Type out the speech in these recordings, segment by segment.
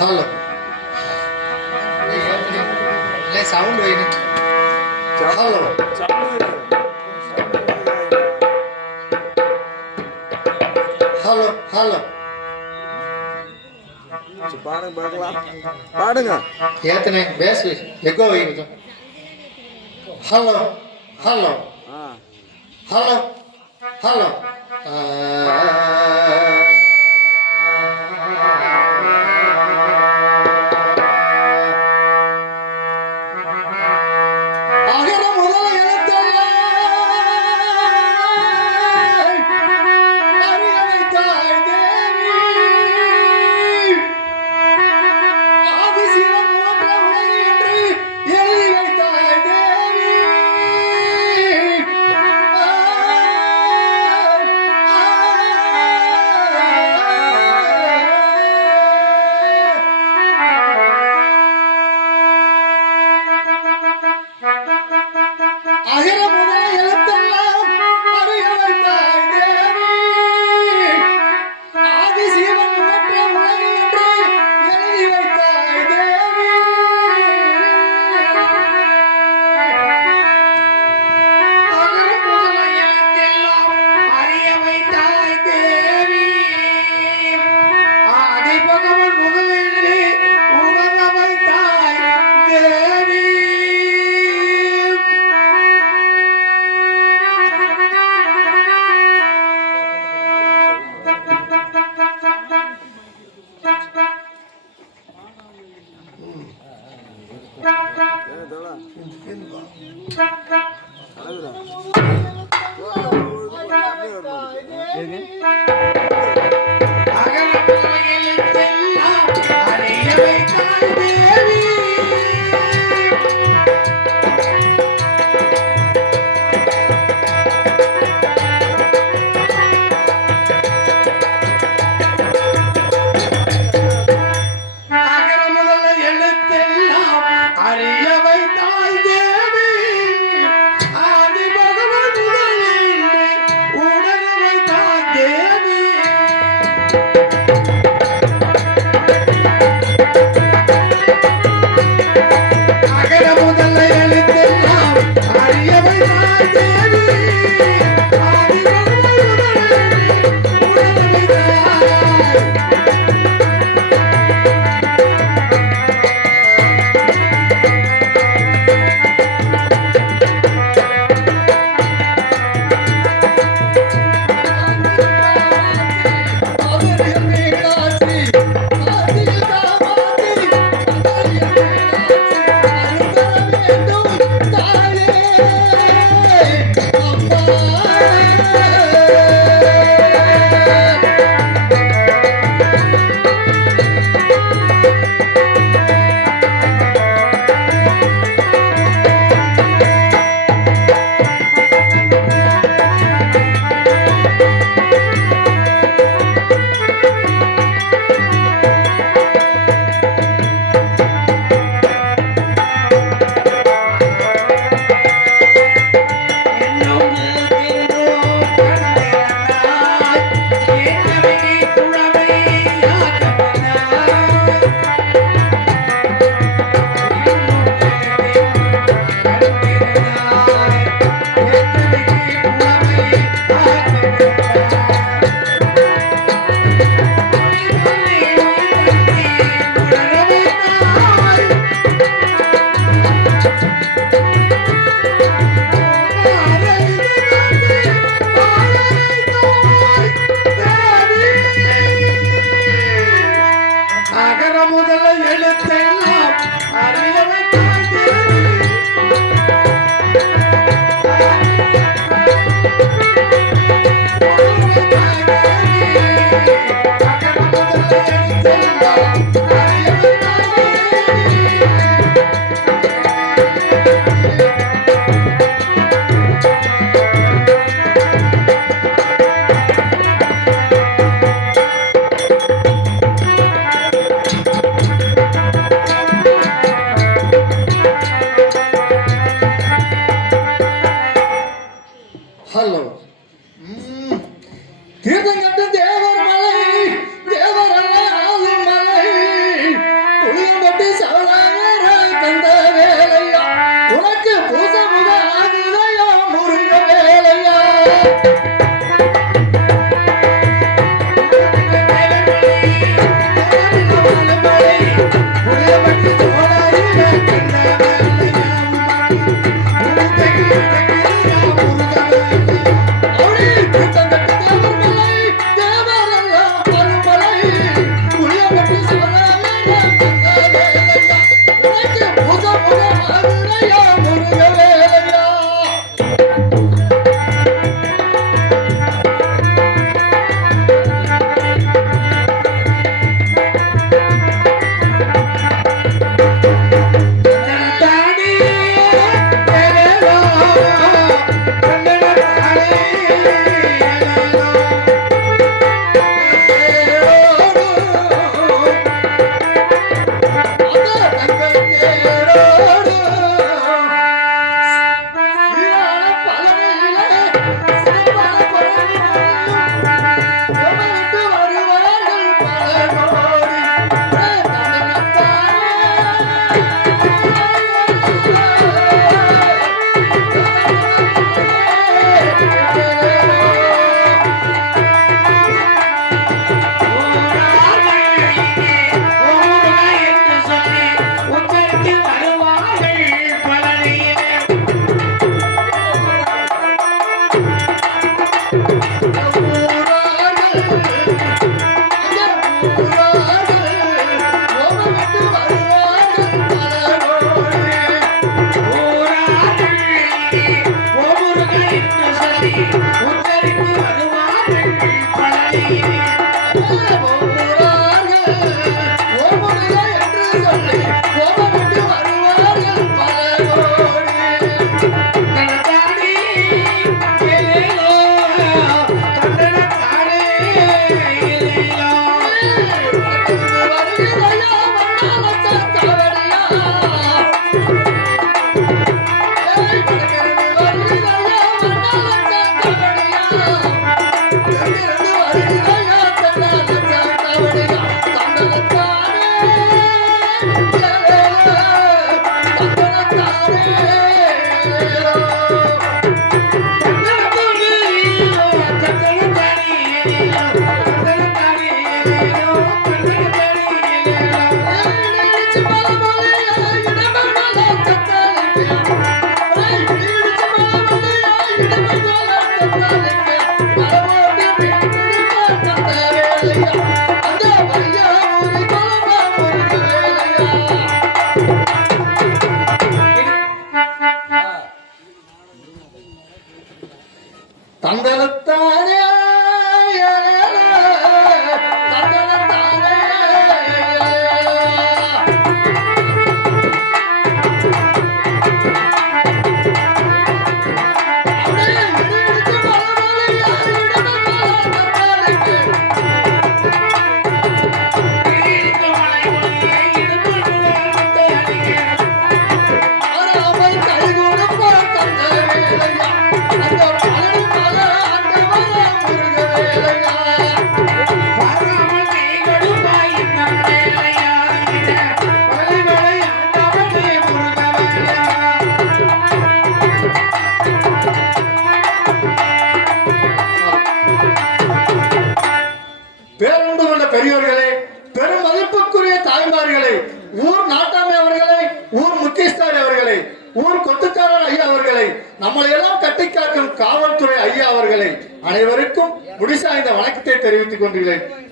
Hello లే sound పోయినాయి hello பாடல பாடுங்க பார்க்கலாம் பாடுங்க ஏத்தனே பேஸ் எக்கோ வைங்க ஹலோ ஹலோ. Hello hello. அகர Thank you. செயலித்தே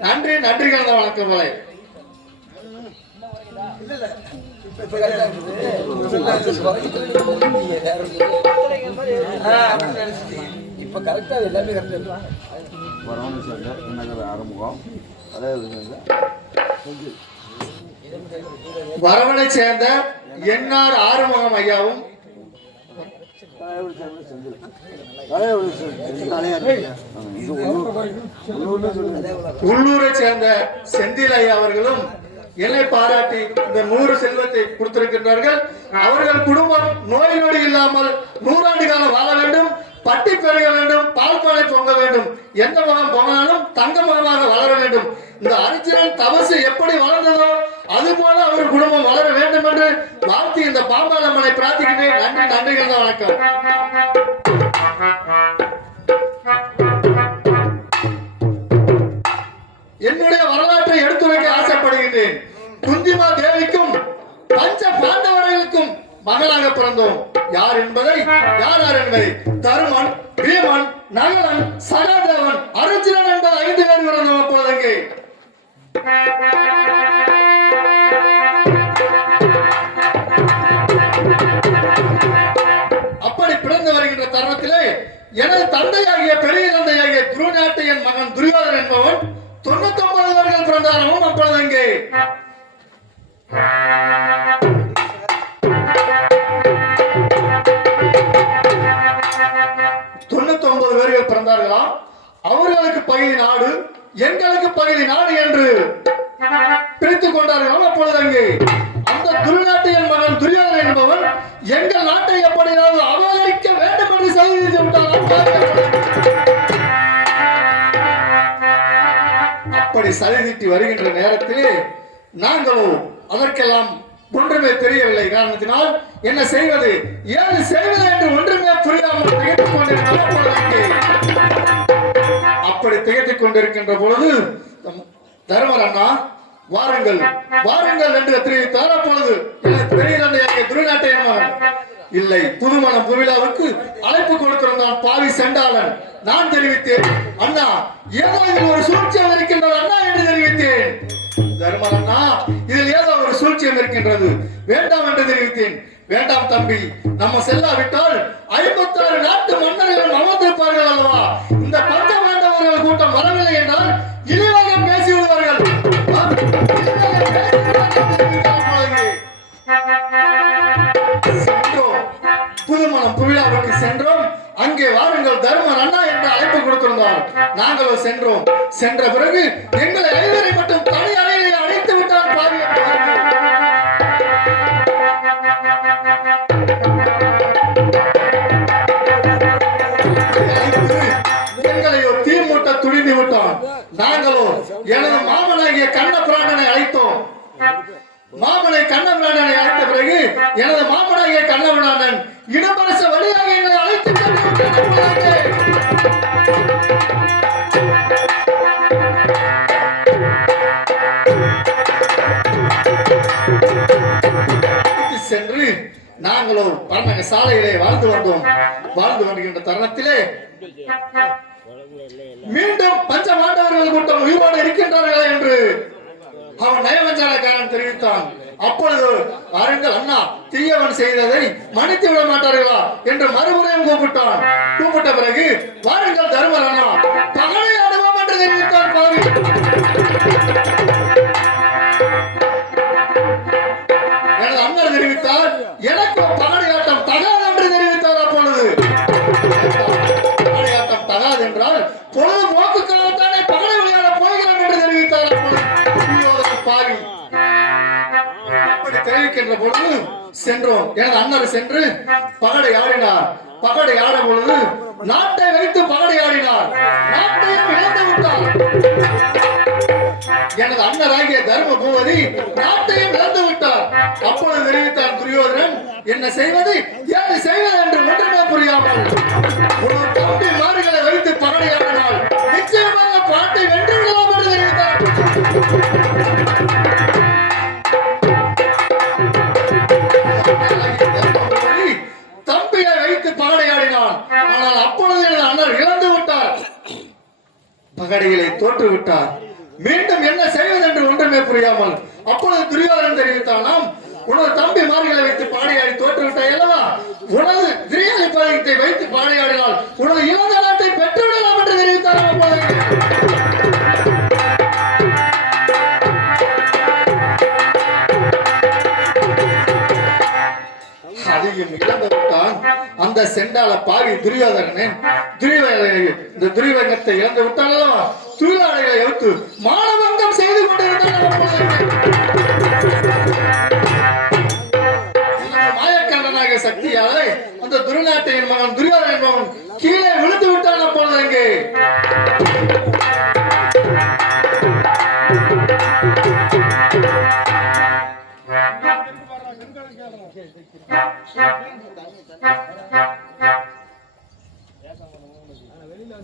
நன்றி நன்றி கலந்த வணக்கங்களே இப்ப கரெக்டா எல்லாமே கரெக்டா வரவணை சேர்ந்த நகர ஆரம்பம் வரவனை சேர்ந்த என்ஆர் ஆறுமுகம் ஐயாவும் உள்ளூரை சேர்ந்த செந்தில் ஐயா அவர்களும் என்னை பாராட்டி இந்த நூறு செல்வத்தை கொடுத்திருக்கின்றார்கள். அவர்கள் குடும்பம் நோய் நொடி இல்லாமல் நூறாண்டு காலம் வாழ வேண்டும் பட்டி பெருக வேண்டும் பால் பாலை பொங்க வேண்டும். எந்த மகம் பொங்கினாலும் தங்க மகமாக வளர வேண்டும். இந்த அர்ஜுனன் தபசு எப்படி வளர்ந்ததோ அது போல அவர் குடும்பம் வளர வேண்டும் என்று வாழ்த்தி இந்த பாம்பாளம்மனை பிரார்த்திக்கிறேன். நன்றி நன்றிகள் தான் வணக்கம். என்னுடைய வரலாற்றை எடுத்து வைக்க ஆசைப்படுகின்றேன். குந்திமா தேவிக்கும் பஞ்ச பாண்டவர்களுக்கும் மகளாக பிறந்தோம். யார் என்பதை யார் யார் என்பதை? தருமன் பீமன் நகரன் சகாதேவன் அருச்சிரன் என்பது ஐந்து பேர் பிறந்தோம் அப்பொழுது எனது தந்தையாகிய பெரிய தந்தையாகிய துருநாட்டையன் மகன் துரியோதன் என்பவன் தொண்ணூத்தி ஒன்பது வருடம் பிறந்தாரவும் அப்பொழுது அங்கே தொண்ணூத்தி ஒன்பது பேர்கள் பிறந்தார்களாம் அவர்களுக்கு பகுதி நாடு எங்களுக்கு பகுதி நாடு என்று பிரித்துக் கொண்டார்களாம் அப்பொழுது அங்கே அந்த துருநாட்டியன் மகன் துரியோதன் என்பவன் எங்கள் நாட்டை எப்படியாவது அப்படி சதித்திட்டு வருகின்ற நேரத்திலே நாங்களோ அதற்கெல்லாம் ஒன்றுமே தெரியவில்லை. காரணத்தினால் என்ன செய்வது? ஏது செய்வது என்று ஒன்றுமே புரியாமல் திகைத்துக் கொண்டிருக்கிற அப்படி திகைத்துக் கொண்டிருக்கின்ற பொழுது தருமர் அண்ணா வாருங்கள் வாருங்கள் என்று தெரிவித்தார் அப்பொழுது எனக்கு பெரிய தந்தையாகிய இல்லை புதுமணம் புவிழாவுக்கு அழைப்பு கொடுத்திருந்தான் பாவி செண்டாளன். நான் தெரிவித்தேன். அண்ணா ஏதோ இதில் ஒரு சூழ்ச்சியம் இருக்கின்றது அண்ணா என்று தெரிவித்தேன். தர்ம அண்ணா இதில் ஏதோ ஒரு சூழ்ச்சியம் இருக்கின்றது வேண்டாம் என்று தெரிவித்தேன். வேண்டாம் தம்பி நம்ம செல்லாவிட்டால் ஐம்பத்தாறு நாட்டு மன்னர்கள் அமர்ந்திருப்பார்கள் அல்லவா? இந்த பஞ்ச வேண்டவர்கள் கூட்டம் வரவில்லை என்றால் இழிவாக பேசி விடுவார்கள் புதுமணம் புவிழாவுக்கு சென்றோம். அங்கே வாருங்கள் தருமன் அண்ணா என்ற அழைப்பு கொடுத்திருந்தார். நாங்களும் சென்றோம். சென்ற பிறகு எங்களை ஐவரை மட்டும் தனியாக நாங்களோ பரணக சாலைகளை வாழ்ந்து வந்தோம். வாழ்ந்து வருகின்ற தருணத்திலே மீண்டும் பஞ்ச மாண்டவர்கள் கூட்டம் உயிரோடு இருக்கின்றார்களா என்று அவன் நயவஞ்சாலக்காரன் தெரிவித்தான். அப்பொழுது வாருங்கள் அண்ணா தீயவன் செய்ததை மன்னித்து விட மாட்டார்களா? என்று மறுமுறையும் கூப்பிட்டான். கூப்பிட்ட பிறகு வாருங்கள் தருமர் அண்ணா பொழுது சென்றோம். எனது அண்ணர் சென்று பகடை ஆடினார். பகடை ஆடும் பொழுது நாட்டை வைத்து பகடை ஆடினார். நாட்டை இழந்து விட்டார். எனது அண்ணராகிய தர்ம பூவதி நாட்டையும் இழந்து விட்டார். அப்பொழுது தெரிவித்தான் துரியோதனன் என்ன செய்வது? ஏது செய்வது? என்று ஒன்றுமே புரியாமல் ஒரு தம்பி மாடுகளை வைத்து பகடையாட தோற்று விட்டார் மீண்டும் என்ன செய்வது என்று ஒன்றுமே புரியாமல் அப்பொழுது துரியோதனன் தெரிவித்தானாம் உனது தம்பி மார்களை வைத்து பாடையாடி தோற்று விட்டாய் அல்லவா? உனது திரியாதி பாதத்தை வைத்து பாடையாடினால் உனது இழந்த நாட்டை பெற்றுவிடலாம் என்று தெரிவித்தார் அப்பொழுது. அதையும் இழந்துவிட்டான் அந்த செண்டால பாவி துரியோதனனே துரியோதனை இந்த துரியோதனத்தை இழந்து விட்டாலும் அல்லவா எடுத்து மானபங்கம் செய்து கொண்டிருந்தார் சக்தியாலே அந்த துருநாட்டையின் மகன் துரியோதன் மகன் கீழே விழுந்து விட்டான் அப்பொழுது அங்கே. வெளியில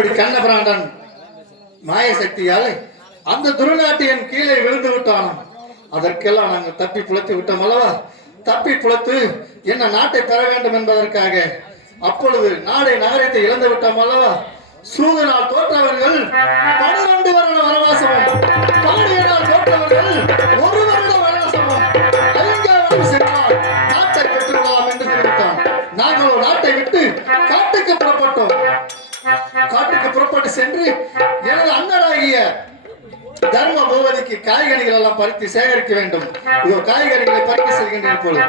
அப்படி கண்ணபிராண்டன் மாய சக்தியால் அந்த துர்நாட்டியன் கீழே விழுந்து விட்டானாம். அதற்கெல்லாம் நாங்கள் தப்பி புழைத்து விட்டோம் அல்லவா? தப்பி புலத்து என்ன நாட்டை பெற வேண்டும் என்பதற்காக. அப்பொழுது நாடை நகரத்தை இழந்து விட்டோம் அல்லவா? சூதனால் தோற்றவர்கள் பன்னிரண்டு வருட வனவாசமும் பாண்டியனால் தோற்றவர்கள் ஒரு காட்டுக்கு புறப்பட்டு சென்று எனது அண்ணனாகிய தர்ம பூபதிக்கு காய்கறிகள் எல்லாம் பறித்து சேகரிக்க வேண்டும். இதோ காய்கறிகளை பறித்து செல்கின்றேன் இப்பொழுது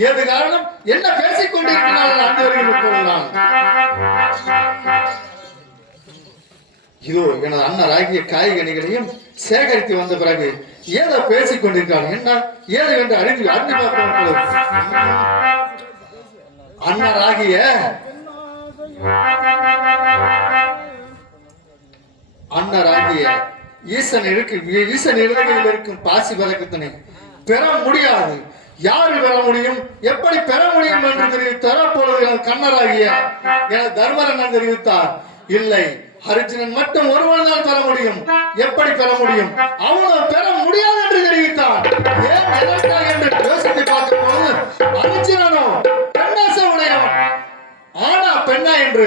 ஏது காரணம்? என்ன பேசிக் கொண்டிருக்கிறார்கள் அன்பர்கள் இப்பொழுதுதான் இதோ எனது அண்ணராகிய காய்கனிகளையும் சேகரித்து வந்த பிறகு ஏதோ பேசிக் கொண்டிருக்கிறார் என்ன? ஏது என்று அறிந்து அறிந்து அண்ணர் ஆகிய அண்ணர் ஆகிய ஈசன் இருக்கு ஈசன் இருதலையில் இருக்கும் பாசி பதக்கத்தினை பெற முடியாது. யாரு பெற முடியும்? எப்படி பெற முடியும் என்று தெரிவித்தார் அப்பொழுது எனது கண்ணராகிய எனது தர்மரன் தெரிவித்தார். இல்லை அர்ஜுனன் மட்டும் ஒருவன் தான் பெற முடியும். எப்படி பெற முடியும்? அவனோ பெற முடியாது என்று தெரிவித்தார். ஏன் எதற்காக என்று யோசித்து பார்க்கும் போது அர்ஜுனனும் பெண்ணாச உடையவன். ஆனா பெண்ணா என்று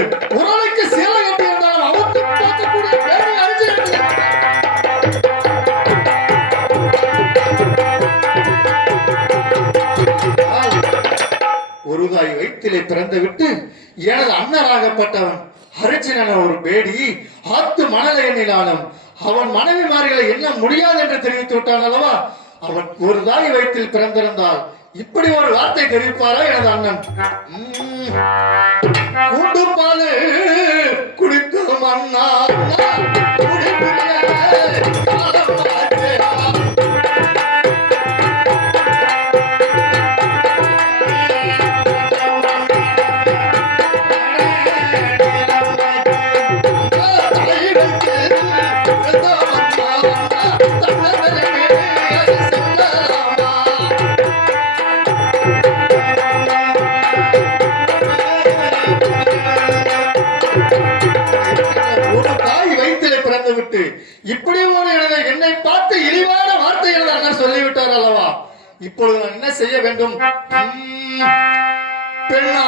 ஒரு தாய் வயிற்றிலே பிறந்து விட்டு எனது அண்ணராகப்பட்டவன் அர்ஜுனன் ஒரு பேடி ஆத்து மணலை எண்ணினாலும் அவன் மனைவி மாறிகளை என்ன முடியாது என்று தெரிவித்து விட்டான் அல்லவா? அவன் ஒரு தாய் வயிற்றில் பிறந்திருந்தால் இப்படி ஒரு வார்த்தை தெரிவிப்பாரா எனது அண்ணன்? உம். கூண்டு பாலு அண்ணா. இப்பொழுது நான் என்ன செய்ய வேண்டும்? பெண்ணா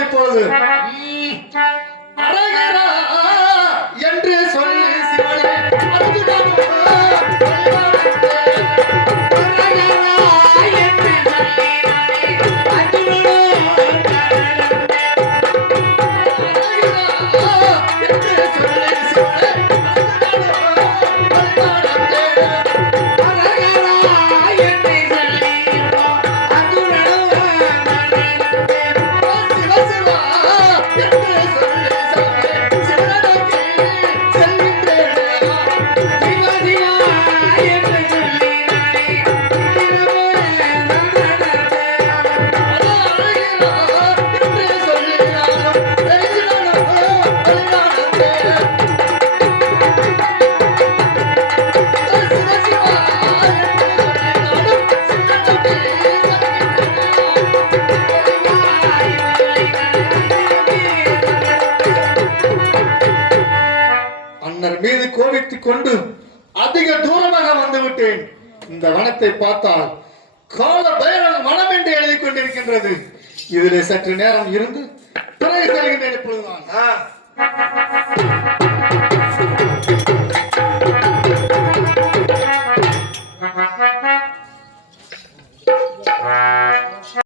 இப்பொழுது அரகரா சற்று நேரம் இருந்து